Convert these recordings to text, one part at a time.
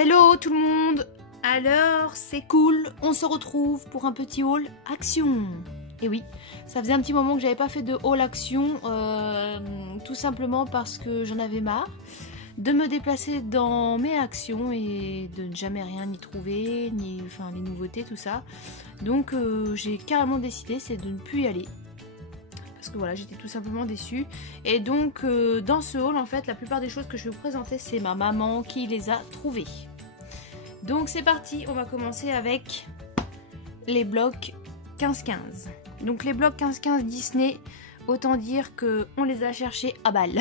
Hello tout le monde. Alors c'est cool, on se retrouve pour un petit haul action. Et oui, ça faisait un petit moment que j'avais pas fait de haul action, tout simplement parce que j'en avais marre de me déplacer dans mes actions et de ne jamais rien y trouver, ni enfin les nouveautés, tout ça. Donc j'ai carrément décidé, c'est de ne plus y aller. Parce que voilà, j'étais tout simplement déçue. Et donc dans ce haul, en fait, la plupart des choses que je vais vous présenter, c'est ma maman qui les a trouvées. Donc c'est parti, on va commencer avec les blocs 15-15. Donc les blocs 15-15 Disney, autant dire qu'on les a cherchés à balle.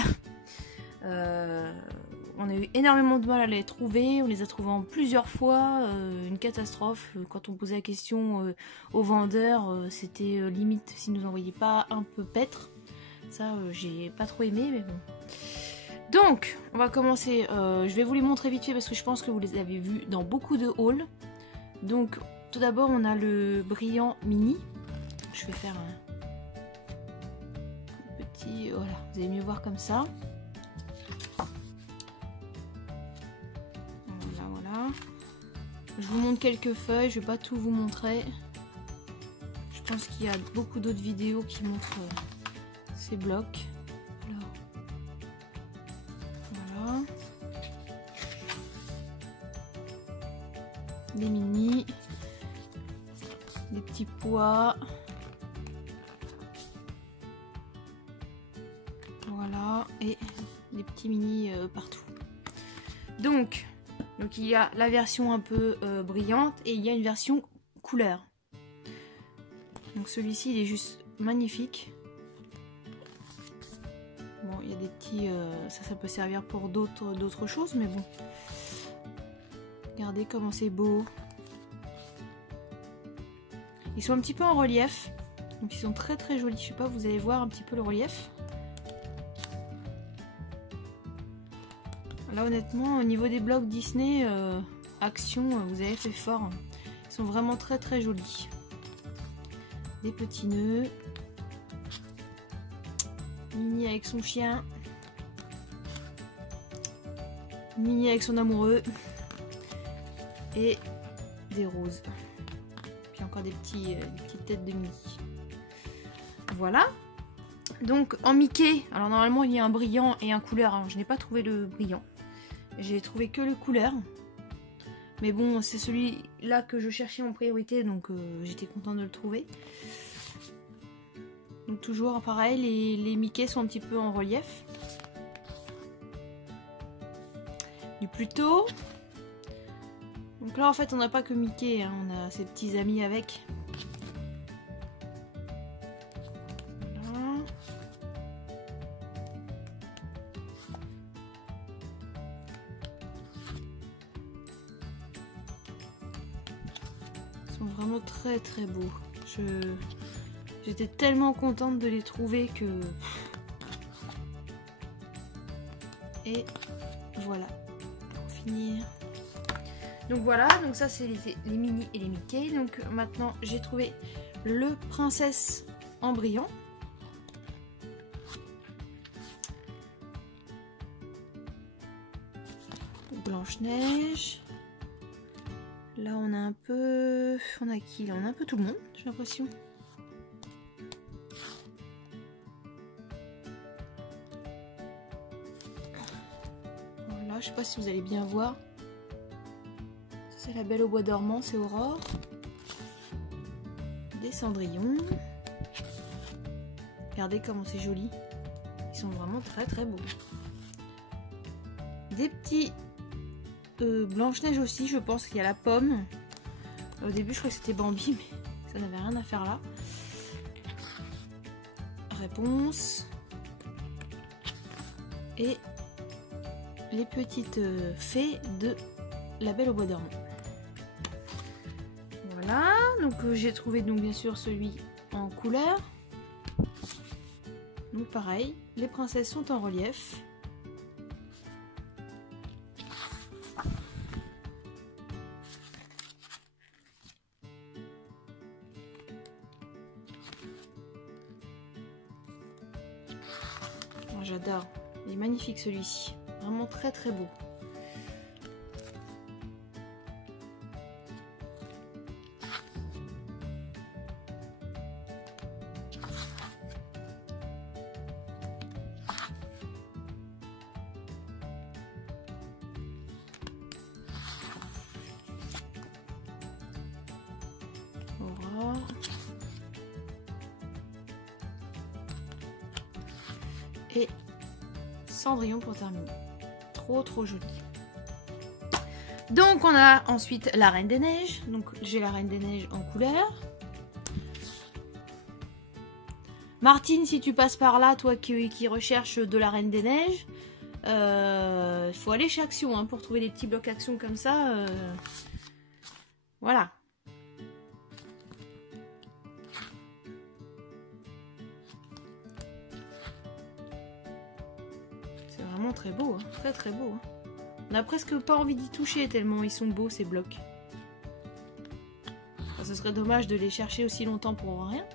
On a eu énormément de mal à les trouver, on les a trouvés en plusieurs fois, une catastrophe. Quand on posait la question aux vendeurs, c'était limite s'ils nous envoyaient pas un peu paître. Ça, j'ai pas trop aimé, mais bon. Donc, on va commencer, je vais vous les montrer vite fait parce que je pense que vous les avez vus dans beaucoup de hauls. Donc, tout d'abord, on a le brillant mini. Je vais faire un petit, voilà, vous allez mieux voir comme ça. Je vous montre quelques feuilles, je vais pas tout vous montrer. Je pense qu'il y a beaucoup d'autres vidéos qui montrent ces blocs. Alors, voilà. Des mini, des petits pois. Voilà, et des petits mini partout. Donc il y a la version un peu brillante et il y a une version couleur. Donc celui-ci il est juste magnifique. Bon, il y a des petits... ça peut servir pour d'autres choses, mais bon. Regardez comment c'est beau. Ils sont un petit peu en relief. Donc ils sont très très jolis. Je sais pas, vous allez voir un petit peu le relief. Là honnêtement, au niveau des blocs Disney, action, vous avez fait fort. Ils sont vraiment très très jolis. Des petits nœuds. Mini avec son chien. Mini avec son amoureux. Et des roses. Puis encore des petites têtes de Mini. Voilà. Donc en Mickey, alors normalement il y a un brillant et un couleur. Alors, je n'ai pas trouvé le brillant. J'ai trouvé que le couleur. Mais bon, c'est celui-là que je cherchais en priorité, donc j'étais contente de le trouver. Donc toujours pareil, les Mickey sont un petit peu en relief. Du Pluto. Donc là en fait on n'a pas que Mickey, hein, on a ses petits amis avec. Sont vraiment très très beaux. J'étais tellement contente de les trouver que... Et voilà, pour finir. Donc voilà, donc ça c'est les mini et les Mickey. Donc maintenant j'ai trouvé le princesse en brillant. Blanche-Neige. Là on a un peu... On a qui là? On a un peu tout le monde, j'ai l'impression. Voilà, je sais pas si vous allez bien voir. C'est la Belle au bois dormant, c'est Aurore. Des Cendrillons. Regardez comment c'est joli. Ils sont vraiment très très beaux. Des petits... Blanche-Neige aussi, je pense qu'il y a la pomme. Au début je croyais que c'était Bambi, mais ça n'avait rien à faire là. Réponse. Et les petites fées de la Belle au bois dormant. Voilà, donc j'ai trouvé donc bien sûr celui en couleur. Donc pareil, les princesses sont en relief. J'adore, il est magnifique celui-ci, vraiment très très beau. Et Cendrillon pour terminer. Trop joli. Donc on a ensuite la Reine des Neiges. Donc j'ai la Reine des Neiges en couleur. Martine, si tu passes par là, toi qui recherches de la Reine des Neiges, faut aller chez Action hein, pour trouver des petits blocs Action comme ça. Voilà. C'est vraiment très beau, hein. Très beau. Hein. On a presque pas envie d'y toucher tellement ils sont beaux ces blocs. Enfin, ce serait dommage de les chercher aussi longtemps pour rien.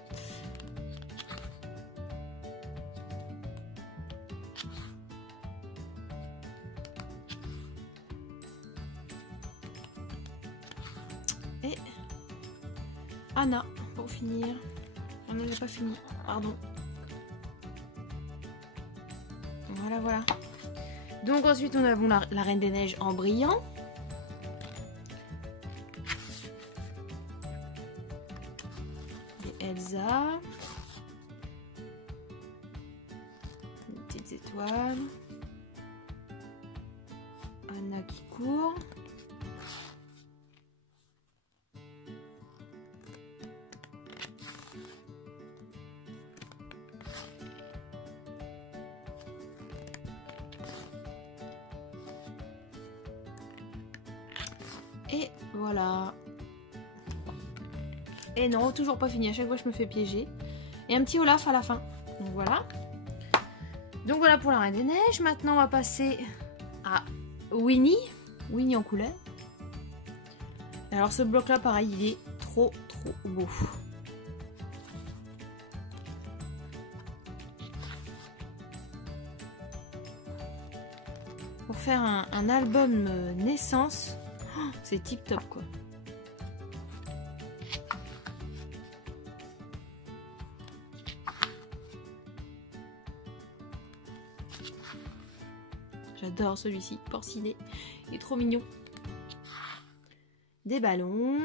Et Anna, pour finir. Ah non, j'ai pas fini, pardon. Voilà. Donc ensuite, on a bon, la Reine des Neiges en brillant. Et Elsa. Des petites étoiles. Anna qui court. Et voilà. Et non, toujours pas fini. À chaque fois, je me fais piéger. Et un petit Olaf à la fin. Donc voilà. Donc voilà pour la Reine des Neiges. Maintenant, on va passer à Winnie. Winnie en couleur. Alors ce bloc-là, pareil, il est trop beau. Pour faire un album naissance... C'est tip top quoi. J'adore celui-ci, porcinet. Il est trop mignon. Des ballons.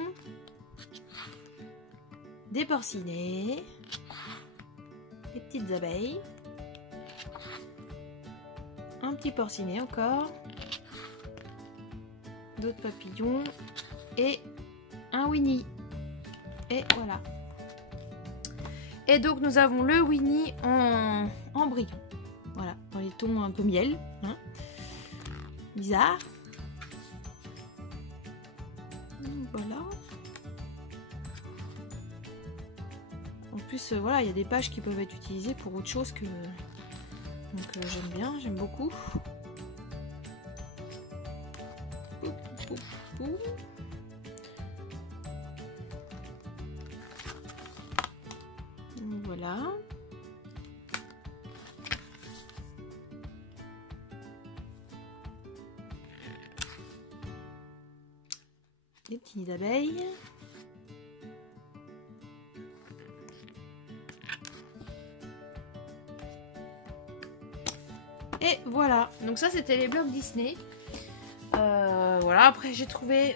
Des porcinets. Des petites abeilles. Un petit porcinet encore. D'autres papillons et un Winnie. Et voilà. Et donc nous avons le Winnie en brillant. Voilà, dans les tons un peu miel. Hein. Bizarre. Voilà. En plus, voilà, il y a des pages qui peuvent être utilisées pour autre chose que... Donc j'aime bien, j'aime beaucoup. Voilà. Des petits nids d'abeilles. Et voilà. Donc ça, c'était les blocs Disney. Voilà, après j'ai trouvé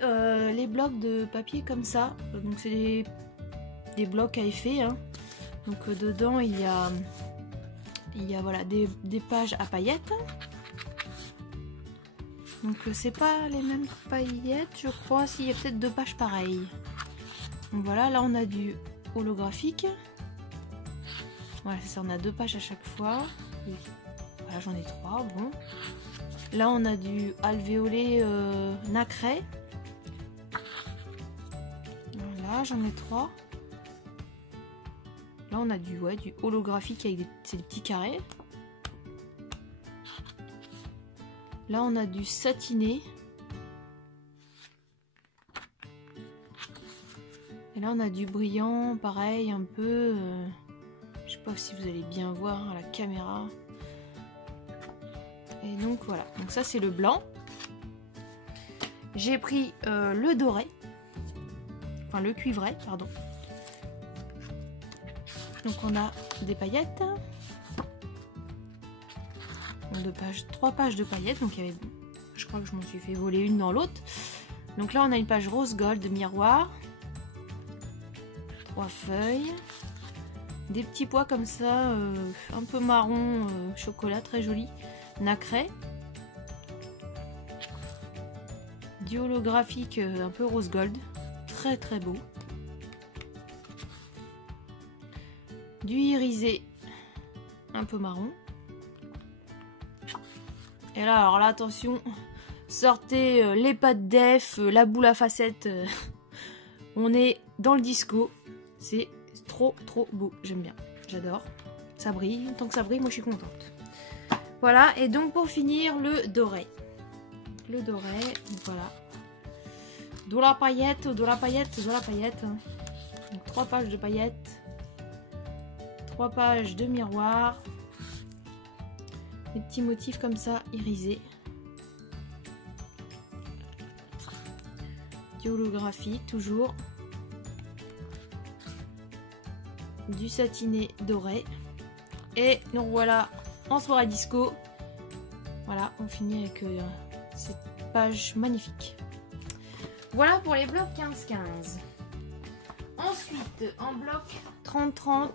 les blocs de papier comme ça. Donc c'est des blocs à effet. Hein. Donc dedans il y a voilà, des pages à paillettes. Donc c'est pas les mêmes paillettes, je crois. S'il y a peut-être 2 pages pareilles. Donc voilà, là on a du holographique. Voilà, c'est ça, on a 2 pages à chaque fois. Et voilà, j'en ai 3, bon. Là, on a du alvéolé nacré. Voilà, j'en ai 3. Là, on a du holographique avec des petits carrés. Là, on a du satiné. Et là, on a du brillant, pareil, un peu... je sais pas si vous allez bien voir à la caméra. Et donc voilà, donc ça c'est le blanc. J'ai pris le doré, enfin le cuivré, pardon. Donc on a des paillettes, 3 pages de paillettes. Donc il y avait, je crois que je m'en suis fait voler une dans l'autre. Donc là on a une page rose gold miroir, 3 feuilles, Des petits pois comme ça, un peu marron, chocolat, très joli, nacré. Du holographique, un peu rose gold, très très beau. Du irisé, un peu marron. Et là, alors là, attention, sortez les pattes d'Ef, la boule à facettes. On est dans le disco. C'est trop trop beau, j'aime bien, j'adore. Ça brille, tant que ça brille, moi je suis contente. Voilà, et donc pour finir, le doré. Le doré, voilà. De la paillette, de la paillette, de la paillette. Donc 3 pages de paillettes. 3 pages de miroir. Des petits motifs comme ça, irisés. Du holographique, toujours. Du satiné doré. Et nous voilà en soirée disco. Voilà, on finit avec cette page magnifique. Voilà pour les blocs 15-15. Ensuite, en bloc 30-30,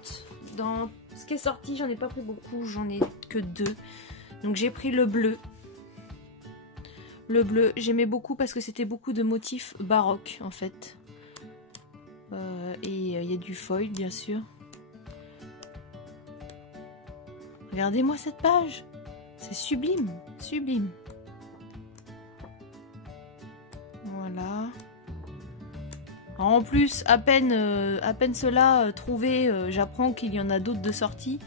dans ce qui est sorti, j'en ai pas pris beaucoup, j'en ai que 2. Donc j'ai pris le bleu. Le bleu, j'aimais beaucoup parce que c'était beaucoup de motifs baroques en fait. Et il y a du foil bien sûr. Regardez-moi cette page. C'est sublime, sublime. Voilà. Alors en plus, à peine cela trouvé, j'apprends qu'il y en a d'autres de sortie.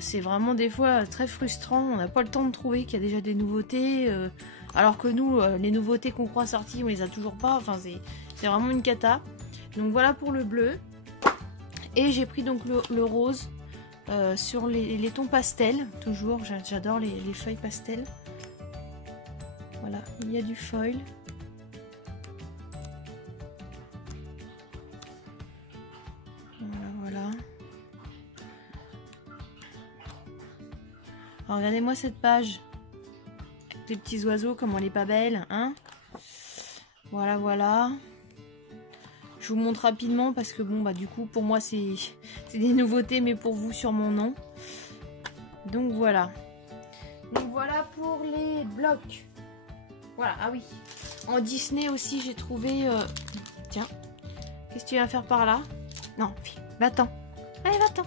C'est vraiment des fois très frustrant. On n'a pas le temps de trouver qu'il y a déjà des nouveautés. Alors que nous, les nouveautés qu'on croit sorties, on les a toujours pas. Enfin, c'est vraiment une cata. Donc voilà pour le bleu. Et j'ai pris donc le rose sur les tons pastels. Toujours, j'adore les feuilles pastel. Voilà, il y a du foil. Voilà. Alors, regardez-moi cette page. Avec les petits oiseaux, comme elle est pas belle, hein. Voilà, voilà. Je vous montre rapidement parce que bon, bah du coup, pour moi, c'est des nouveautés, mais pour vous, sûrement non. Donc voilà. Donc voilà pour les blocs. Voilà, ah oui. En Disney aussi, j'ai trouvé... Tiens, qu'est-ce que tu viens faire par là? Non, va-t'en. Allez, va-t'en.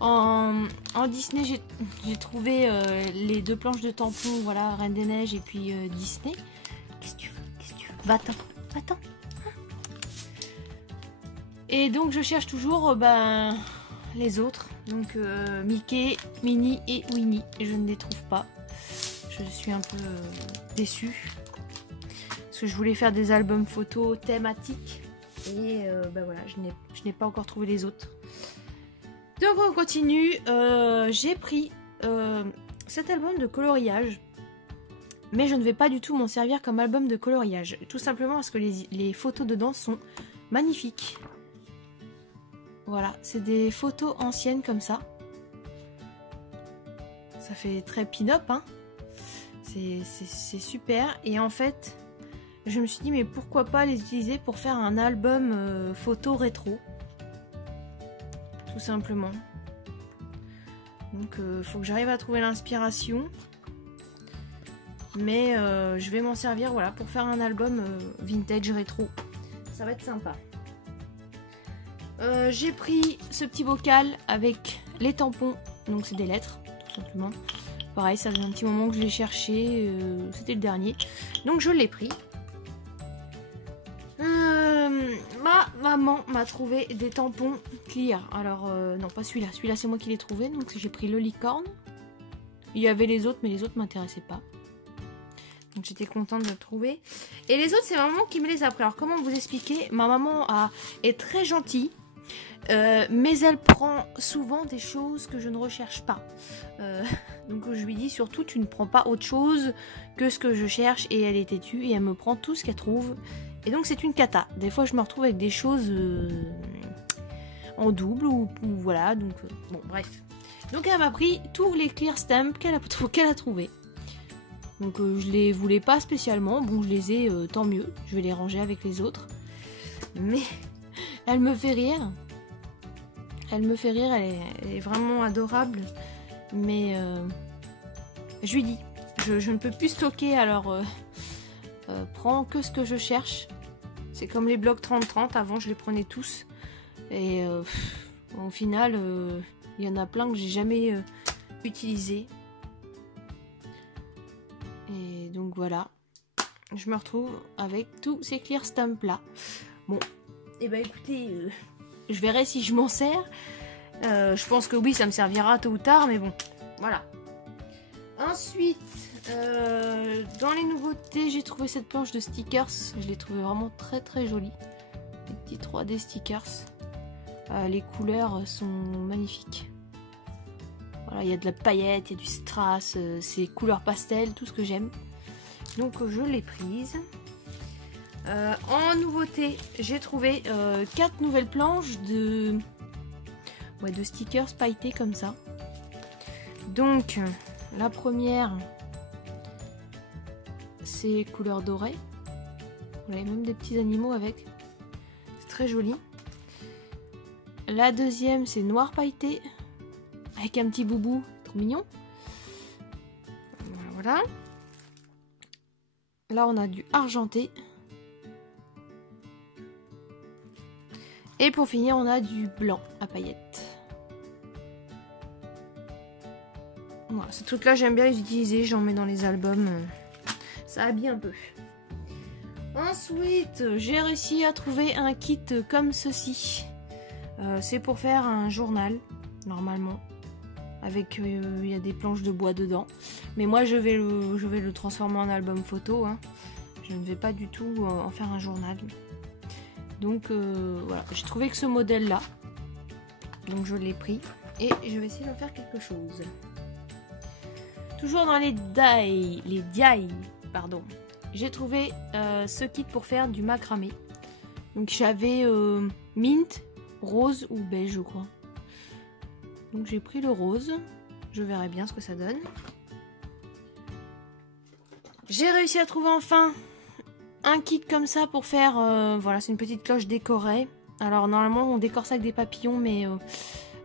En Disney, j'ai trouvé les 2 planches de tampons, voilà, Reine des Neiges et puis Disney. Qu'est-ce que tu veux? Qu'est-ce que tu veux? Va-t'en, va-t'en. Et donc, je cherche toujours les autres. Donc, Mickey, Minnie et Winnie. Et je ne les trouve pas. Je suis un peu déçue. Parce que je voulais faire des albums photos thématiques. Et voilà, je n'ai pas encore trouvé les autres. Donc on continue. J'ai pris cet album de coloriage. Mais je ne vais pas du tout m'en servir comme album de coloriage. Tout simplement parce que les photos dedans sont magnifiques. Voilà, c'est des photos anciennes comme ça. Ça fait très pin-up, hein. C'est super. Et en fait, je me suis dit, mais pourquoi pas les utiliser pour faire un album photo rétro. Tout simplement. Donc, faut que j'arrive à trouver l'inspiration. Mais je vais m'en servir, voilà, pour faire un album vintage rétro. Ça va être sympa. J'ai pris ce petit bocal avec les tampons. Donc, c'est des lettres, tout simplement. Pareil, ça faisait un petit moment que je l'ai cherché. C'était le dernier. Donc, je l'ai pris. Ma maman m'a trouvé des tampons clear. Alors, non, pas celui-là. Celui-là, c'est moi qui l'ai trouvé. Donc, j'ai pris le licorne. Il y avait les autres, mais les autres ne m'intéressaient pas. Donc, j'étais contente de le trouver. Et les autres, c'est ma maman qui me les a pris. Alors, comment vous expliquer? Ma maman est très gentille. Mais elle prend souvent des choses que je ne recherche pas. Donc, je lui dis surtout, tu ne prends pas autre chose que ce que je cherche. Et elle est têtue et elle me prend tout ce qu'elle trouve. Et donc c'est une cata. Des fois je me retrouve avec des choses en double ou voilà. Donc bon bref. Donc elle m'a pris tous les clear stamps qu'elle a trouvé. Donc je les voulais pas spécialement. Bon je les ai, tant mieux. Je vais les ranger avec les autres. Mais elle me fait rire. Elle me fait rire, elle est vraiment adorable. Mais je lui dis, je ne peux plus stocker, alors prends que ce que je cherche. C'est comme les blocs 30-30, avant je les prenais tous. Et au final, il y en a plein que j'ai jamais utilisé. Et donc voilà, je me retrouve avec tous ces clear stamps là. Bon, et ben écoutez, je verrai si je m'en sers. Je pense que oui, ça me servira tôt ou tard, mais bon, voilà. Ensuite, dans les nouveautés, j'ai trouvé cette planche de stickers. Je l'ai trouvée vraiment très très jolie. Les petits 3D stickers. Les couleurs sont magnifiques. Voilà, il y a de la paillette, il y a du strass, c'est couleur pastel, tout ce que j'aime. Donc je l'ai prise. En nouveauté, j'ai trouvé 4 nouvelles planches de stickers pailletés comme ça. Donc la première, c'est couleur dorée. Vous avez même des petits animaux avec. C'est très joli. La deuxième, c'est noir pailleté avec un petit boubou, trop mignon. Voilà. Là, on a du argenté. Et pour finir, on a du blanc à paillettes. Voilà, ces trucs-là, j'aime bien les utiliser. J'en mets dans les albums. Ça habille un peu. Ensuite, j'ai réussi à trouver un kit comme ceci. C'est pour faire un journal, normalement. Avec, il y a des planches de bois dedans. Mais moi, je vais le transformer en album photo. Hein. Je ne vais pas du tout en faire un journal. Donc, voilà. J'ai trouvé que ce modèle-là. Donc, je l'ai pris. Et je vais essayer d'en faire quelque chose. Toujours dans les DIY, pardon. J'ai trouvé ce kit pour faire du macramé. Donc, j'avais mint, rose ou beige, je crois. Donc j'ai pris le rose, je verrai bien ce que ça donne. J'ai réussi à trouver enfin un kit comme ça pour faire, voilà, c'est une petite cloche décorée. Alors normalement on décore ça avec des papillons, mais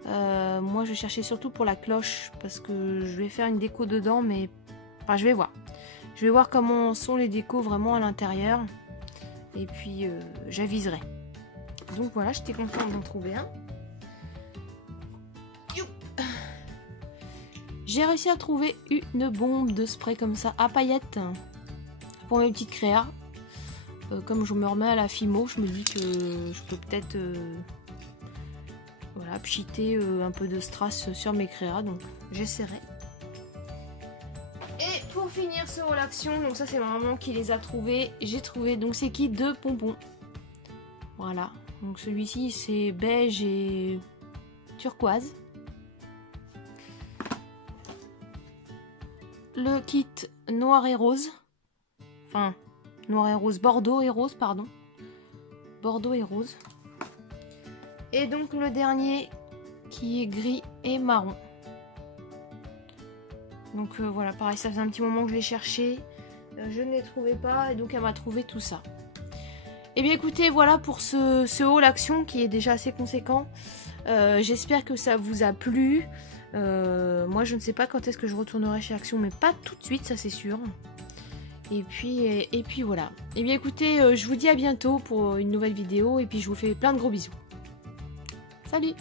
moi je cherchais surtout pour la cloche parce que je vais faire une déco dedans, mais enfin je vais voir. Je vais voir comment sont les décos vraiment à l'intérieur et puis j'aviserai. Donc voilà, j'étais contente d'en trouver un. J'ai réussi à trouver une bombe de spray comme ça à paillettes pour mes petites créas. Comme je me remets à la Fimo, je me dis que je peux peut-être voilà, pchiter un peu de strass sur mes créas, donc j'essaierai. Et pour finir ce haul action, donc ça c'est ma maman qui les a trouvés. J'ai trouvé donc ces kits de pompons. Voilà, donc celui-ci c'est beige et turquoise. Le kit noir et rose. Enfin, noir et rose, bordeaux et rose, pardon. Bordeaux et rose. Et donc le dernier qui est gris et marron. Donc voilà, pareil, ça faisait un petit moment que je l'ai cherché. Je ne les trouvais pas et donc elle m'a trouvé tout ça. Et bien écoutez, voilà pour ce haul action qui est déjà assez conséquent. J'espère que ça vous a plu. Moi je ne sais pas quand est-ce que je retournerai chez Action, mais pas tout de suite, ça c'est sûr. Et puis voilà. Et bien écoutez, je vous dis à bientôt pour une nouvelle vidéo et puis je vous fais plein de gros bisous. Salut!